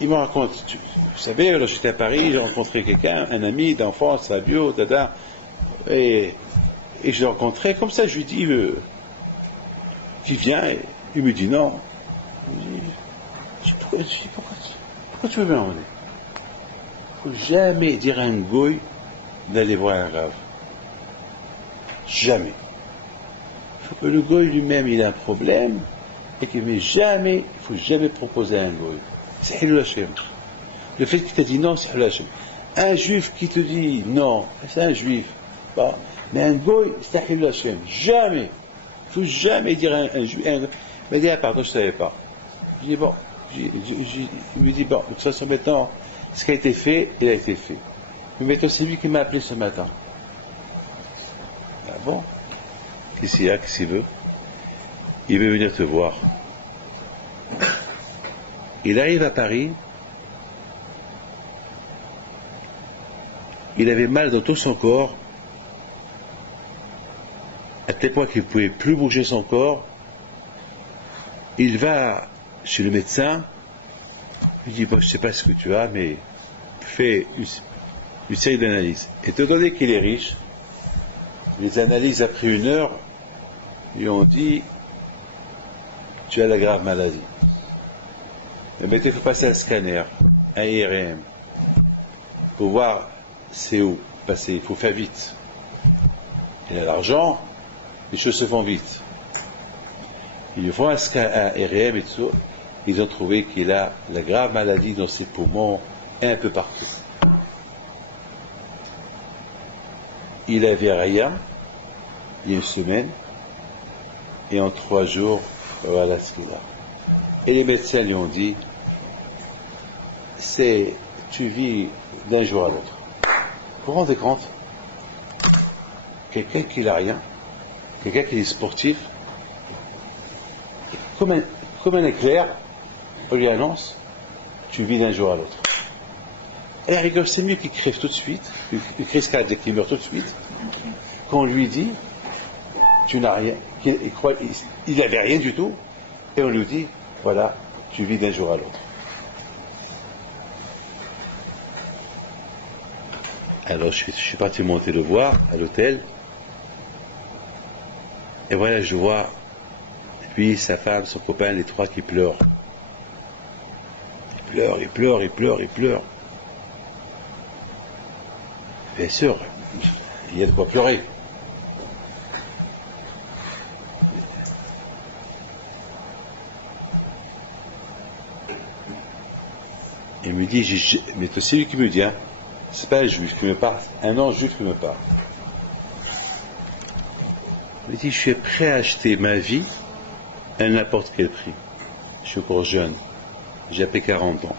il me raconte, vous savez, alors j'étais à Paris, j'ai rencontré quelqu'un, un ami d'enfance, Fabio, Dada, et je l'ai rencontré, comme ça je lui dis, qui vient, et il me dit non. Je dis, pourquoi tu veux m'emmener? Il ne faut jamais dire à un goy d'aller voir un rave. Jamais. Il faut que le goy lui-même il a un problème et qu'il ne faut jamais proposer à un goy. C'est Hilul Hashem. Le fait qu'il t'a dit non, c'est Hilul Hashem. Un juif qui te dit non, c'est un juif. Bah, mais un goy, c'est Hilul Hashem. Jamais. Il ne faut jamais dire à un juif. Il m'a dit, ah pardon, je ne savais pas. Je dis bon. Il me dit bon, de toute façon maintenant, ce qui a été fait, il a été fait. Mais maintenant, c'est lui qui m'a appelé ce matin. Ah bon? Qu'est-ce qu'il y a? Qu'est-ce qu'il veut? Il veut venir te voir. Il arrive à Paris. Il avait mal dans tout son corps, à tel point qu'il ne pouvait plus bouger son corps. Il va chez le médecin, il dit, bon, je ne sais pas ce que tu as, mais fais une série d'analyses. Étant donné qu'il est riche, les analyses après 1 heure lui ont dit, tu as la grave maladie. Mais maintenant, il faut passer un scanner, un IRM, pour voir c'est où passer, il faut faire vite. Il a l'argent, les choses se font vite. Ils lui font un IRM et tout ça. Ils ont trouvé qu'il a la grave maladie dans ses poumons un peu partout. Il n'avait rien, il y a 1 semaine, et en 3 jours, voilà ce qu'il a. Et les médecins lui ont dit, tu vis d'un jour à l'autre. Vous vous rendez compte? Quelqu'un qui n'a rien, quelqu'un qui est sportif, comme un éclair, on lui annonce, tu vis d'un jour à l'autre. Et à la rigueur, c'est mieux qu'il crève tout de suite, une crise cardiaque qui meurt tout de suite, qu'on lui dit, tu n'as rien, il n'avait rien du tout, et on lui dit, voilà, tu vis d'un jour à l'autre. Alors je suis parti monter le voir à l'hôtel, et voilà, je vois lui, sa femme, son copain, les 3 qui pleurent. Ils pleurent. Bien sûr, il y a de quoi pleurer. Il me dit, mais c'est lui qui me dit, hein, c'est pas un juif qui me parle, un non-juif qui me parle. Il me dit, je suis prêt à acheter ma vie à n'importe quel prix. Je suis encore jeune, j'ai à peine 40 ans.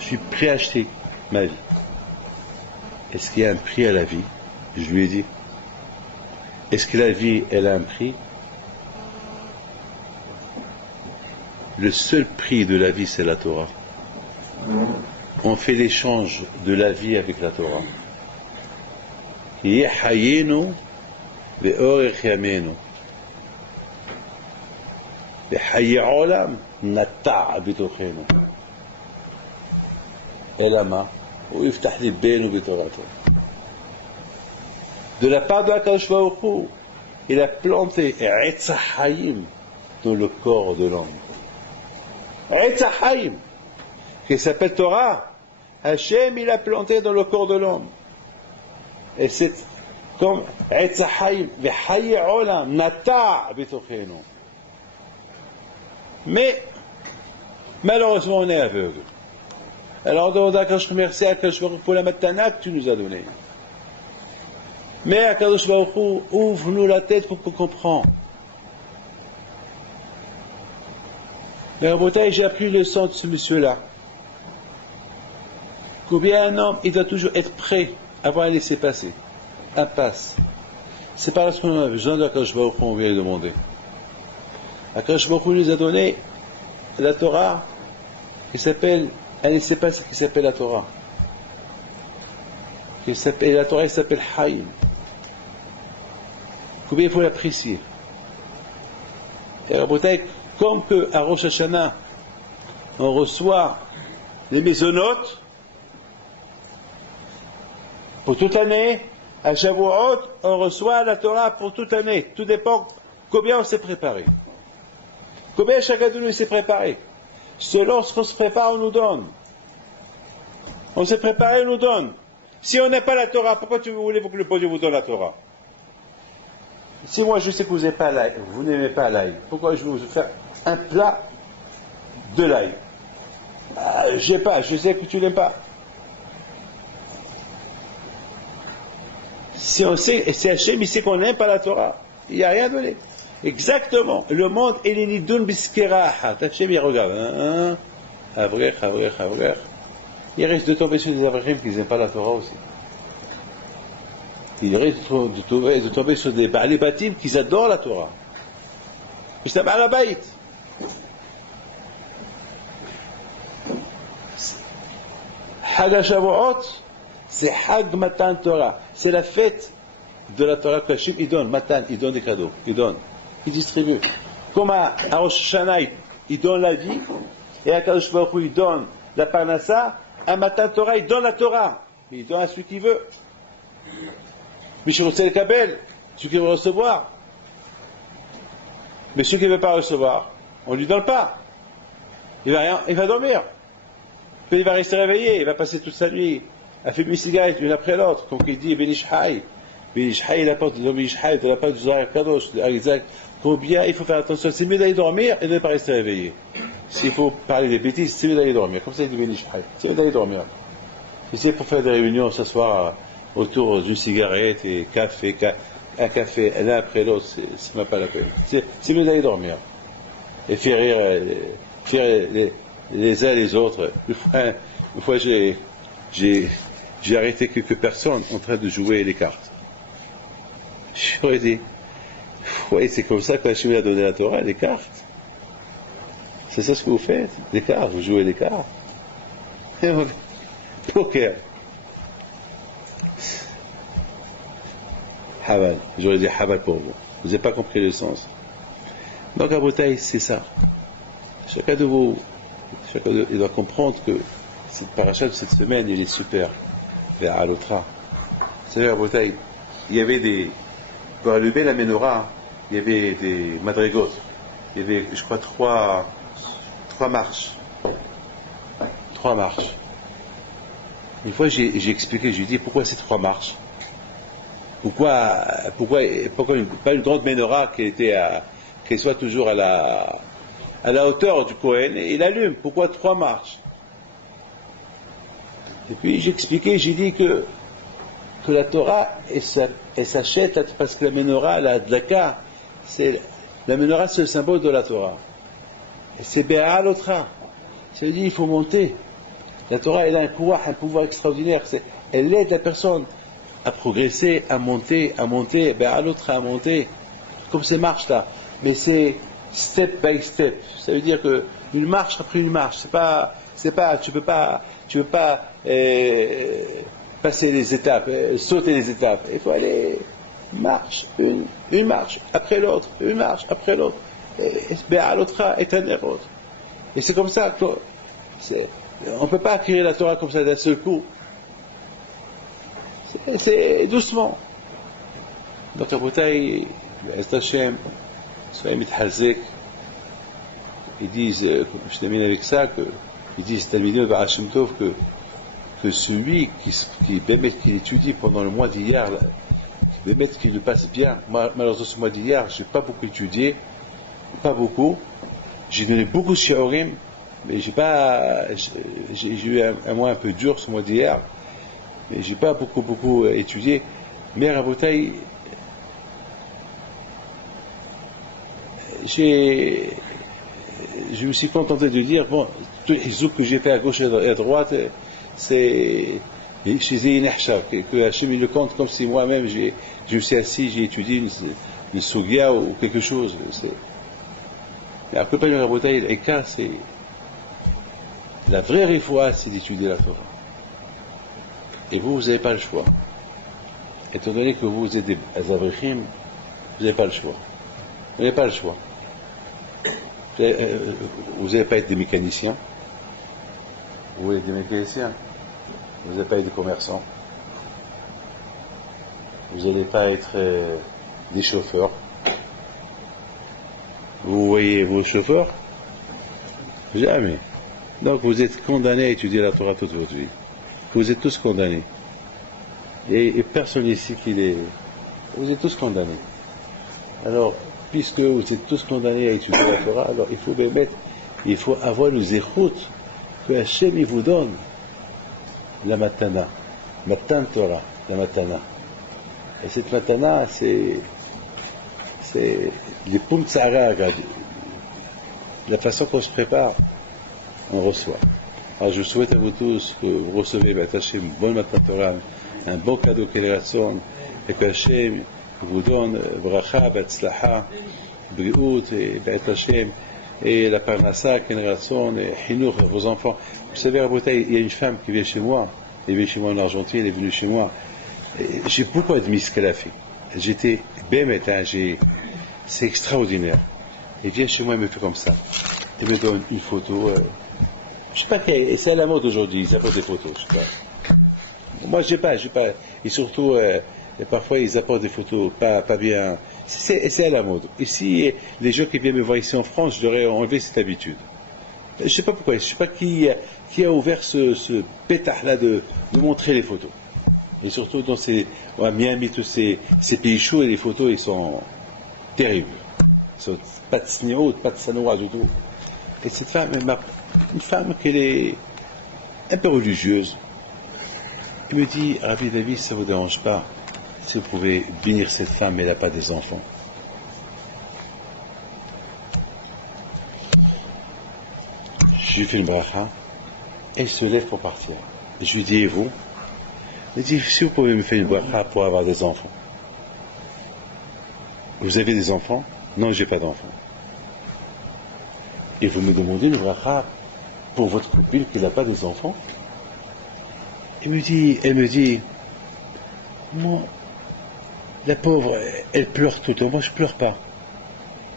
Je suis prêt à acheter ma vie. Est-ce qu'il y a un prix à la vie? Je lui ai dit. Est-ce que la vie, elle a un prix? Le seul prix de la vie, c'est la Torah. On fait l'échange de la vie avec la Torah. Yehayenu ve'orech yamenu. Ve'hayi olam nata' bitochenu. אלא מה? הוא יפתח ליבנו בתורתו. De la part de הקדוש ברוך הוא, il a planté עץ החיים dans le corps de l'homme. עץ החיים, qui s'appelle Torah, Hachem il a planté dans le corps de l'homme. Et c'est comme עץ החיים, וחיי עולם, נטע בתוכנו. Mais, malheureusement, on est aveugle. Alors, on demande à Akadosh merci à Akadosh Baruch Hu pour la matana que tu nous as donnée. Mais Akadosh Baruch Hu, ouvre-nous la tête pour qu'on comprenne. Mais Rabotai, j'ai appris le leçon de ce monsieur-là. Combien un homme, il doit toujours être prêt à avoir un laisser-passer, un passe. C'est pas lorsqu'on a besoin d'Akadosh Baruch Hu, on vient lui demander. Akadosh Baruch Hu nous a donné la Torah qui s'appelle un laisser-passer qui s'appelle la Torah. Et la Torah s'appelle Haïm. Combien il faut l'apprécier. Et Rabotai, comme qu'à Rosh Hashanah, on reçoit les maisonnotes pour toute l'année, à Shavuot, on reçoit la Torah pour toute l'année. Tout dépend combien on s'est préparé. Combien chacun de nous s'est préparé. Selon ce qu'on se prépare, on nous donne. On s'est préparé, on nous donne. Si on n'a pas la Torah, pourquoi voulez-vous que le bon Dieu vous donne la Torah? Si moi je sais que vous n'aimez pas l'ail, vous n'aimez pas l'ail, pourquoi je vais vous faire un plat de l'ail? Je sais que tu n'aimes pas. Si on sait, et c'est Hachem, il sait qu'on n'aime pas la Torah, il n'y a rien donné. Exactement. Le monde, il est nidoun biskeraha. Hachem, il regarde. Avrech. Il risque de tomber sur des avrechim qui n'aiment pas la Torah aussi. Il risque de tomber sur des Baalei Batim qui adorent la Torah. C'est un Baal Habayit. Hag HaShavuot, c'est Hag Matan Torah. C'est la fête de la Torah que Hachem, il donne. Matan, il donne des cadeaux. Il donne. Il distribue. Comme à Rosh Hashanah, il donne la vie. Et à Kadosh Baruch Hu, il donne la Parnassa. À Matan Torah, il donne la Torah. Il donne à celui qui veut. Michel le Kabel, celui qui veut recevoir. Mais celui qui ne veut pas recevoir, on ne lui donne pas. Il va dormir. Puis il va rester réveillé, il va passer toute sa nuit à fumer une cigarette l'une après l'autre, comme il dit Benishhaï. Benishhaï, il apporte de Benishhaï, de la part du Zohar Kadosh, combien il faut faire attention. C'est mieux d'aller dormir et de ne pas rester réveillé. S'il faut parler des bêtises, c'est mieux d'aller dormir. Comme ça, il dit Benishhaï. C'est mieux d'aller dormir. Si c'est pour faire des réunions, s'asseoir autour d'une cigarette et un café l'un après l'autre, c'est même pas la peine. C'est mieux d'aller dormir. Et faire rire les uns les autres. Une fois j'ai arrêté quelques personnes en train de jouer les cartes. J'aurais dit, ouais, c'est comme ça que Hachem a donné la Torah, les cartes. C'est ça ce que vous faites, les cartes, vous jouez les cartes. Poker. Haval, j'aurais dit Haval pour vous. Vous n'avez pas compris le sens. Donc à Botaï, c'est ça. Chacun de vous, il doit comprendre que cette paracha de cette semaine, il est super. Vers Alotra. Vous savez, à Botaï, il y avait pour allumer la menorah, il y avait des madrigotes. Il y avait, je crois, trois marches. 3 marches. Une fois, j'ai expliqué, j'ai dit pourquoi ces 3 marches. Pourquoi pas une grande menorah qui soit toujours à la hauteur du Kohen, et il allume. Pourquoi 3 marches? Et puis j'ai expliqué, j'ai dit que la Torah, elle s'achète parce que la menorah, la dlaka, la menorah c'est le symbole de la Torah. Et c'est Bé'al Otra. C'est-à-dire il faut monter. La Torah, elle a un pouvoir extraordinaire. Elle aide la personne à progresser, à monter, Bé'al Otra, à monter. Comme ces marches-là. Mais c'est step by step. Ça veut dire que une marche après une marche. Tu peux pas passer les étapes, sauter les étapes. Il faut aller marche, une marche après l'autre, une marche après l'autre. Bé'al Otra est un autre. Et c'est comme ça que On ne peut pas acquérir la Torah comme ça d'un seul coup. C'est doucement. Donc, Rabotai, Hashem, soit Mithalzek, ils disent, je termine avec ça, ils disent, Talmidin Baal Shem Tov, que celui qui étudie pendant le mois d'hier, qui le passe bien. Malheureusement, ce mois d'hier, je n'ai pas beaucoup étudié, pas beaucoup. J'ai donné beaucoup de shiurim, mais j'ai eu un mois un peu dur ce mois d'hier, mais j'ai pas beaucoup étudié. Mais Rabotai, je me suis contenté de dire, bon, tous les zouks que j'ai fait à gauche et à droite, c'est chez Inachcha, que Hachem il le compte comme si moi-même je me suis assis, j'ai étudié une Sugia ou quelque chose. Mais après, pas le Rabotai, l'Eka, c'est la vraie réfoua, c'est d'étudier la Torah. Et vous n'avez pas le choix. Étant donné que vous êtes des Avrechim, vous n'avez pas le choix. Vous n'avez pas le choix. Vous n'allez pas être des mécaniciens. Vous êtes des mécaniciens. Vous n'allez pas être des commerçants. Vous n'allez pas être des chauffeurs. Vous voyez vos chauffeurs? Jamais. Donc vous êtes condamnés à étudier la Torah toute votre vie. Vous êtes tous condamnés. Et personne ici qui est... Vous êtes tous condamnés. Alors, puisque vous êtes tous condamnés à étudier la Torah, alors il faut avoir le zéchout que Hachem il vous donne la matana, matan Torah, la matana. Et cette matana, c'est les poum tzara, la façon qu'on se prépare, on reçoit. Alors je souhaite à vous tous que vous recevez Hachem une bonne matan Torah, un bon cadeau qu'elle rassemble, et que Hachem vous donne bracha, batzlaha, briut, et Hachem, et la parnassa, kenratson, et chinour, vos enfants. Vous savez, Rabotai, il y a une femme qui vient chez moi, elle vient chez moi en Argentine, elle est venue chez moi. J'ai beaucoup admis ce qu'elle a fait. J'étais bémet, c'est extraordinaire. Elle vient chez moi, elle me fait comme ça. Elle me donne une photo. Je sais pas, c'est à la mode aujourd'hui, ils apportent des photos, je sais pas. Moi, j'ai pas. Et surtout, parfois, ils apportent des photos pas bien. C'est à la mode. Ici, les gens qui viennent me voir ici en France, je leur ai enlevé cette habitude. Je sais pas pourquoi, je sais pas qui a ouvert ce pétard-là de montrer les photos. Et surtout à Miami, tous ces pays chauds, et les photos, ils sont terribles. Ils sont pas de snio, pas de sanoa du tout. Et cette femme, une femme qui est un peu religieuse, elle me dit, Rabbi David, ça vous dérange pas si vous pouvez bénir cette femme, mais elle n'a pas des enfants. Je lui fais une bracha, elle se lève pour partir. Je lui dis, et vous? Elle dit, si vous pouvez me faire une bracha pour avoir des enfants. Vous avez des enfants? Non, j'ai pas d'enfants. Et vous me demandez une bracha pour votre copine qui n'a pas des enfants? Elle me dit, moi, la pauvre, elle pleure tout le temps. Moi, je pleure pas.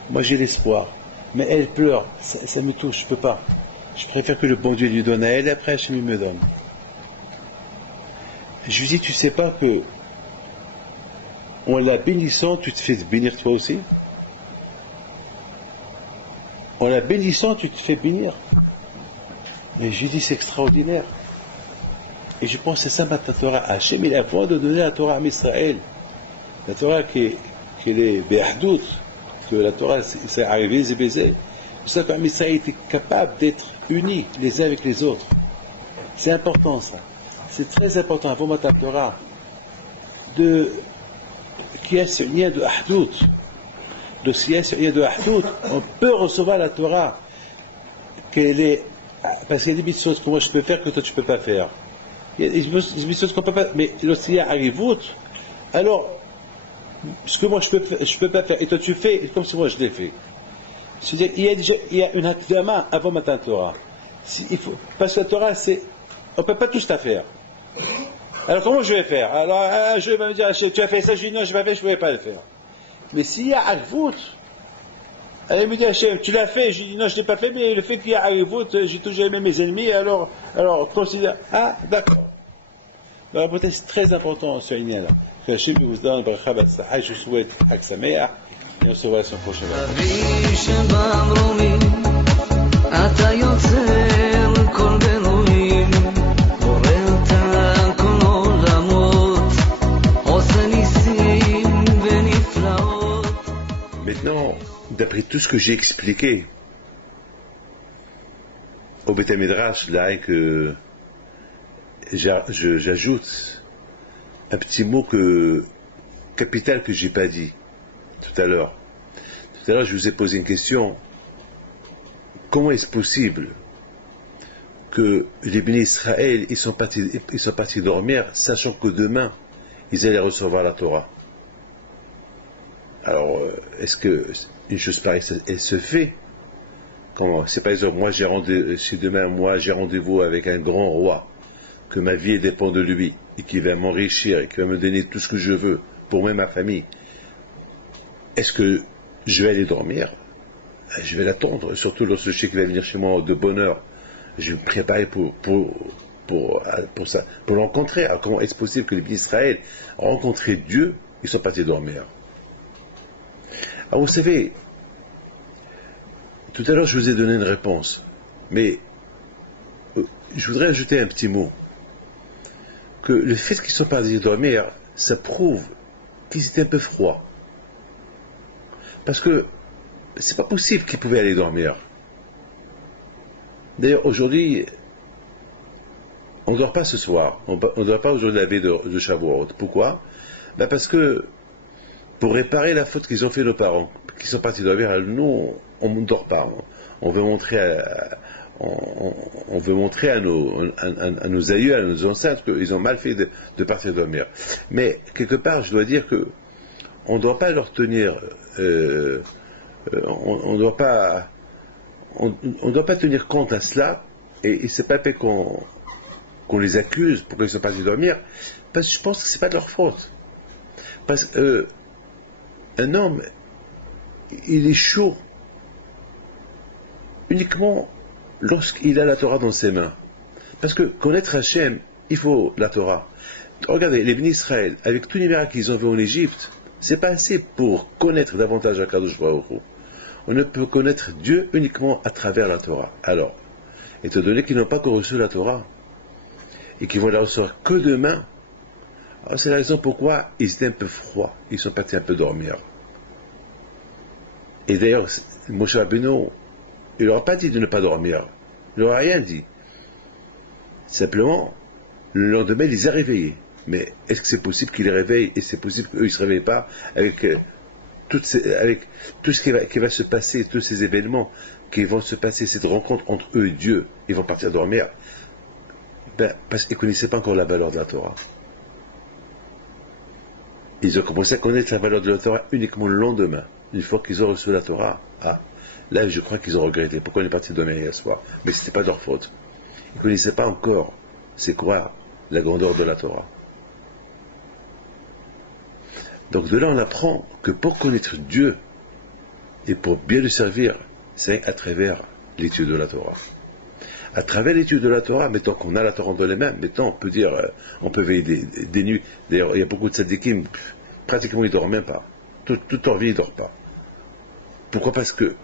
Moi, j'ai l'espoir. Mais elle pleure. Ça me touche, je peux pas. Je préfère que le bon Dieu lui donne à elle, et après, Hachem me donne. Je lui dis, tu sais pas que en la bénissant, tu te fais bénir toi aussi? En la bénissant, tu te fais bénir. Et je lui dis, c'est extraordinaire. Et je pense que c'est ça ma Torah. Hachem, il a besoin de donner la Torah à Israël. La Torah qui est Be'ahdout, que la Torah, c'est arrivé, c'est baisé. C'est ça qu'Israël était capable d'être unis les uns avec les autres. C'est important ça. C'est très important avant ma Torah qu'il y ait ce lien de Ahdout. De s'il y a ce lien de Ahdout, on peut recevoir la Torah parce qu'il y a des mitzvot que moi je peux faire que toi tu peux pas faire. Il y a des mitzvot qu'on peut pas, mais lorsqu'il y a Harivut, alors ce que moi je peux pas faire et toi tu fais comme si moi je l'ai fait. C'est-à-dire il y a une hakdama avant ma Torah. Parce que la Torah on peut pas tout ça faire. Alors comment je vais faire? Alors je vais me dire, tu as fait ça, je dis non, je ne pouvais pas le faire. Mais s'il y a Harivut, Elle me dit, Hachem, tu l'as fait? Je dis, non, je ne l'ai pas fait, mais le fait qu'il y a Harivut, j'ai toujours aimé mes ennemis, alors considère. Ah, d'accord. Donc, peut-être c'est très important ce lien-là. Que Hachem vous donne bracha batzlacha, je vous souhaite Hag Sameach, et on se voit la semaine prochaine. Maintenant, d'après tout ce que j'ai expliqué au Beth Midrash, là, et que j'ajoute un petit mot capital que j'ai pas dit tout à l'heure. Tout à l'heure, je vous ai posé une question. Comment est-ce possible que les bénis Israël, ils sont partis dormir, sachant que demain, ils allaient recevoir la Torah? Alors, est-ce que une chose pareille, elle se fait? Comment? C'est par exemple, si demain, moi, j'ai rendez-vous avec un grand roi, que ma vie dépend de lui, et qui va m'enrichir, et qui va me donner tout ce que je veux, pour moi et ma famille, est-ce que je vais aller dormir? Je vais l'attendre, surtout lorsque je sais qu'il va venir chez moi de bonne heure. Je vais me préparer pour ça, pour le rencontrer. Alors, comment est-ce possible que les bénis Israël ont rencontré Dieu, ils sont partis dormir? Alors, vous savez, tout à l'heure, je vous ai donné une réponse, mais je voudrais ajouter un petit mot. Que le fait qu'ils sont partis dormir, ça prouve qu'ils étaient un peu froids. Parce que c'est pas possible qu'ils pouvaient aller dormir. D'ailleurs, aujourd'hui, on ne dort pas ce soir. On ne dort pas aujourd'hui la veille de Shavuot. Pourquoi? Parce que pour réparer la faute qu'ils ont fait nos parents, qui sont partis dormir, nous, on ne dort pas. On veut montrer à nos aïeux, à nos ancêtres, qu'ils ont mal fait de partir dormir. Mais, quelque part, je dois dire que on ne doit pas leur tenir... on ne doit pas tenir compte à cela, et c'est pas fait qu'on les accuse pour qu'ils soient partis dormir, parce que je pense que c'est pas de leur faute. Parce que un homme, il est chaud uniquement lorsqu'il a la Torah dans ses mains. Parce que connaître Hachem, il faut la Torah. Regardez, les bénis Israël, avec tous les miracles qu'ils ont vus en Égypte, c'est pas assez pour connaître davantage Akadosh Baruch Hu. On ne peut connaître Dieu uniquement à travers la Torah. Alors, étant donné qu'ils n'ont pas encore reçu la Torah, et qu'ils vont la recevoir que demain, c'est la raison pourquoi ils étaient un peu froids, ils sont partis un peu dormir. Et d'ailleurs, Moshe Rabbeinu, il leur a pas dit de ne pas dormir, il leur a rien dit. Simplement, le lendemain, il les a réveillés. Mais est-ce que c'est possible qu'ils les réveillent, et c'est possible qu'eux, ils ne se réveillent pas avec tout ce qui va se passer, tous ces événements qui vont se passer, cette rencontre entre eux et Dieu, ils vont partir dormir, parce qu'ils ne connaissaient pas encore la valeur de la Torah. Ils ont commencé à connaître la valeur de la Torah uniquement le lendemain, une fois qu'ils ont reçu la Torah. Là, je crois qu'ils ont regretté. Pourquoi on est parti dormir hier soir? Mais ce n'était pas leur faute. Ils ne connaissaient pas encore, c'est quoi la grandeur de la Torah. Donc de là, on apprend que pour connaître Dieu et pour bien le servir, c'est à travers l'étude de la Torah. À travers l'étude de la Torah, mettons qu'on a la Torah dans les mains, mettons, on peut dire, on peut veiller des nuits. D'ailleurs, il y a beaucoup de tzadikim, pratiquement ils ne dorment même pas. Toute leur vie, ils ne dorment pas. Pourquoi? Parce que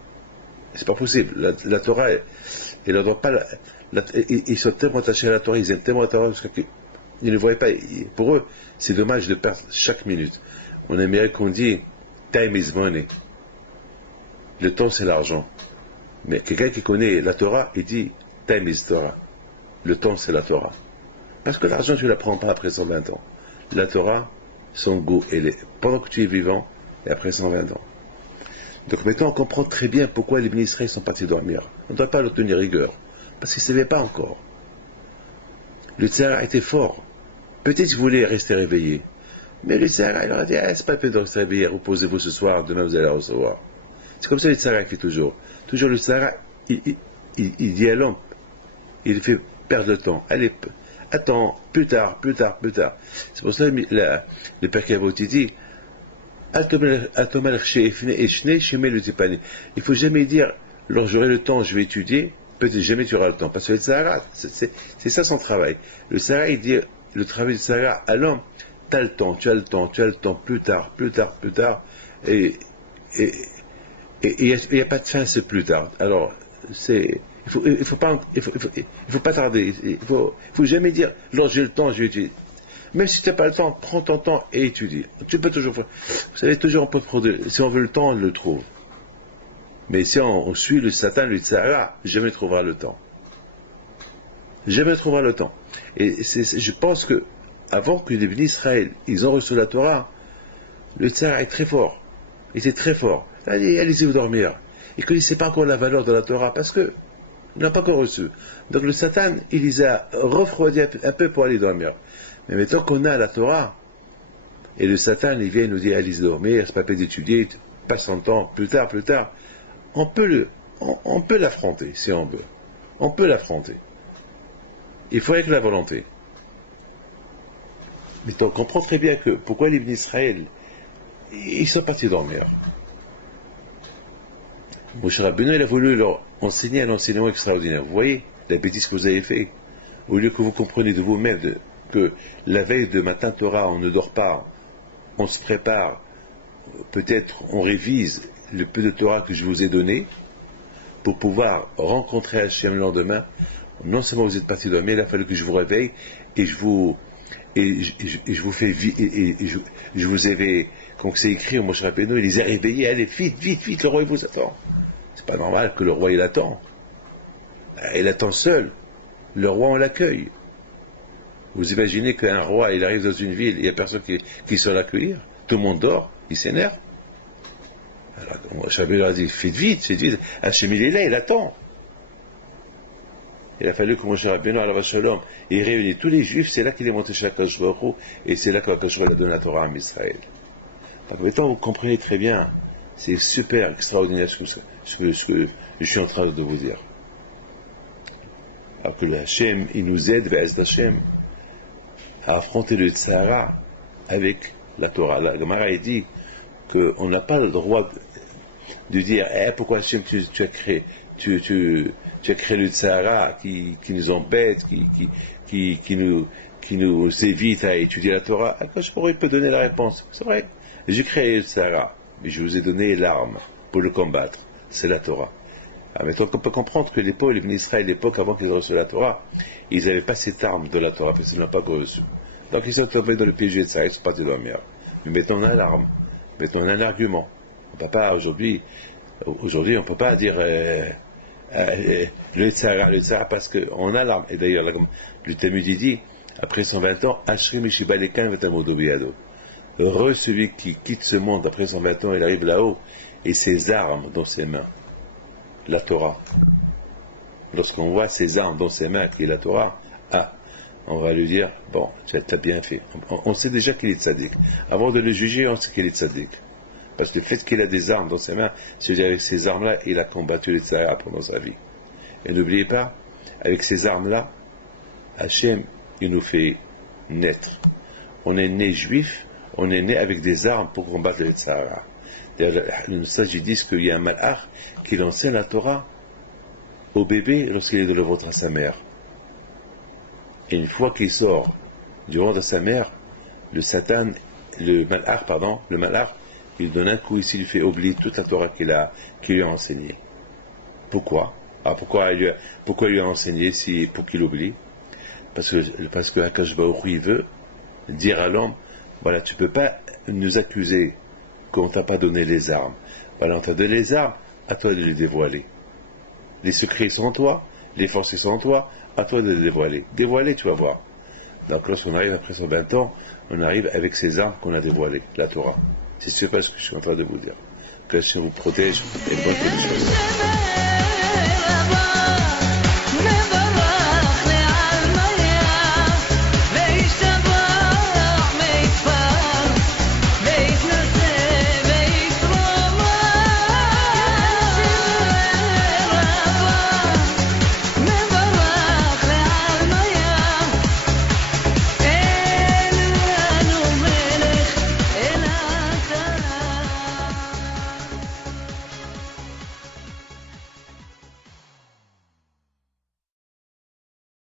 c'est pas possible. La Torah, ils ne dorment pas. Ils sont tellement attachés à la Torah, ils aiment tellement la Torah, parce qu'ils ne voient pas. Pour eux, c'est dommage de perdre chaque minute. En Amérique, on dit time is money. Le temps, c'est l'argent. Mais quelqu'un qui connaît la Torah, il dit time is Torah. Le temps, c'est la Torah. Parce que l'argent, tu ne la prends pas après 120 ans. La Torah, son goût, elle est pendant que tu es vivant et après 120 ans. Donc maintenant, on comprend très bien pourquoi les bénis Israël sont partis dormir. On ne doit pas leur tenir rigueur. Parce qu'ils ne savaient pas encore. Le tsar était fort. Peut-être qu'il voulait rester réveillé. Mais le tsar, il leur a dit, c'est pas la peine de rester réveillé, reposez-vous ce soir, demain vous allez la recevoir. C'est comme ça le tsar fait toujours. Toujours le tsar, il dit à l'homme, il fait perdre le temps. Allez, attends, plus tard. C'est pour ça que le Père Kavot dit, Il faut jamais dire, lorsque j'aurai le temps, je vais étudier, peut-être jamais tu auras le temps. Parce que le Sahara, c'est ça son travail. Le Sahara, il dit, le travail du Sahara à l'homme, tu as le temps, tu as le temps, tu as le temps, plus tard, plus tard, plus tard, et il n'y a pas de fin, c'est plus tard. Alors, il faut pas tarder, il faut jamais dire, lorsque j'ai le temps, je vais étudier. Même si tu n'as pas le temps, prends ton temps et étudie. Tu peux toujours faire. Vous savez, toujours on peut prendre. Si on veut le temps, on le trouve. Mais si on suit le Satan, le Tzara, jamais trouvera le temps. Jamais trouvera le temps. Et je pense que, avant que les bénis Israël, ils ont reçu la Torah, le Tzara est très fort. Il était très fort. Allez-y vous dormir. Ils ne connaissaient pas encore la valeur de la Torah parce que ils n'ont pas encore reçu. Donc le Satan, il les a refroidis un peu pour aller dormir. Mais maintenant qu'on a la Torah, et le Satan, il vient nous dire, allez dormir, c'est pas peine d'étudier, passe son temps, plus tard, on peut l'affronter, si on veut. On peut l'affronter. Il faut avec la volonté. Mais on comprend très bien que, pourquoi les bénis Israël, ils sont partis dormir. Moshe Rabbeinu, il a voulu leur enseigner un enseignement extraordinaire. Vous voyez la bêtise que vous avez fait. Au lieu que vous compreniez de vous-même que la veille de matin Torah, on ne dort pas, on se prépare, peut-être on révise le peu de Torah que je vous ai donné pour pouvoir rencontrer Hachem le lendemain. Non seulement vous êtes parti dormir, il a fallu que je vous réveille et je vous fais je vous avais, comme c'est écrit au Moshe Rabbeinu, il les a réveillés, allez vite, le roi il vous attend. C'est pas normal que le roi il attend. Il attend seul. Le roi on l'accueille. Vous imaginez qu'un roi, il arrive dans une ville, il n'y a personne qui sort l'accueillir, tout le monde dort, il s'énerve. Alors, Rabbeinu a dit, faites vite, Hachem il est là, il attend. Il a fallu que Moshe Rabbeinu, alav shalom, il réunit tous les juifs, c'est là qu'il est monté chez Akadosh Baruch Hu, et c'est là qu'Akadosh Baruch Hu a donné la Torah à Israël. Donc maintenant, vous comprenez très bien, c'est super extraordinaire ce que je suis en train de vous dire. Alors que le Hachem, il nous aide, Be'ez Hachem, à affronter le Tzara avec la Torah. La Gemara dit qu'on n'a pas le droit de dire pourquoi Hachem tu as créé le Tzara qui nous embête, qui nous évite à étudier la Torah. Je pourrais peut donner la réponse. C'est vrai, j'ai créé le Tzara, mais je vous ai donné l'arme pour le combattre. C'est la Torah. Alors maintenant on peut comprendre que les bénis Israël, l'époque avant qu'ils aient reçu la Torah, ils n'avaient pas cette arme de la Torah, parce qu'ils ne l'ont pas reçue. Donc ils sont tombés dans le piège de ça, ils sont partis dormir. Mais maintenant on a l'arme, maintenant on a un argument. On peut pas aujourd'hui on ne peut pas dire le Tzara, parce qu'on a l'arme. Et d'ailleurs, le Talmud dit, après 120 ans, Ashri Mishibalekan Vatamodo Biyado. Heureux celui qui quitte ce monde après 120 ans, il arrive là-haut, et ses armes dans ses mains. La Torah. Lorsqu'on voit ses armes dans ses mains, qui est la Torah, on va lui dire, bon, tu as bien fait. On sait déjà qu'il est tzaddik. Avant de le juger, on sait qu'il est tzaddik. Parce que le fait qu'il a des armes dans ses mains, c'est avec ces armes-là, il a combattu les tzara pendant sa vie. Et n'oubliez pas, avec ces armes-là, Hachem, il nous fait naître. On est né juif, on est né avec des armes pour combattre les tzara. D'ailleurs, les sages disent qu'il y a un malach qui enseigne la Torah au bébé lorsqu'il est de le ventre à sa mère. Et une fois qu'il sort du ventre de sa mère, le malach, il donne un coup ici, il lui fait oublier toute la Torah qu'il lui a enseignée. Pourquoi? Pourquoi il lui a enseigné pour qu'il oublie? Parce que Akadosh Baruch Hu, il veut dire à l'homme, voilà, tu ne peux pas nous accuser qu'on ne t'a pas donné les armes. Voilà, on t'a donné les armes, à toi de les dévoiler. Les secrets sont en toi, les forces sont en toi, à toi de les dévoiler. Dévoiler, tu vas voir. Donc lorsqu'on arrive après 120 ans, on arrive avec ces armes qu'on a dévoilées, la Torah. C'est ce que je suis en train de vous dire. Que Dieu vous protège et bonne condition.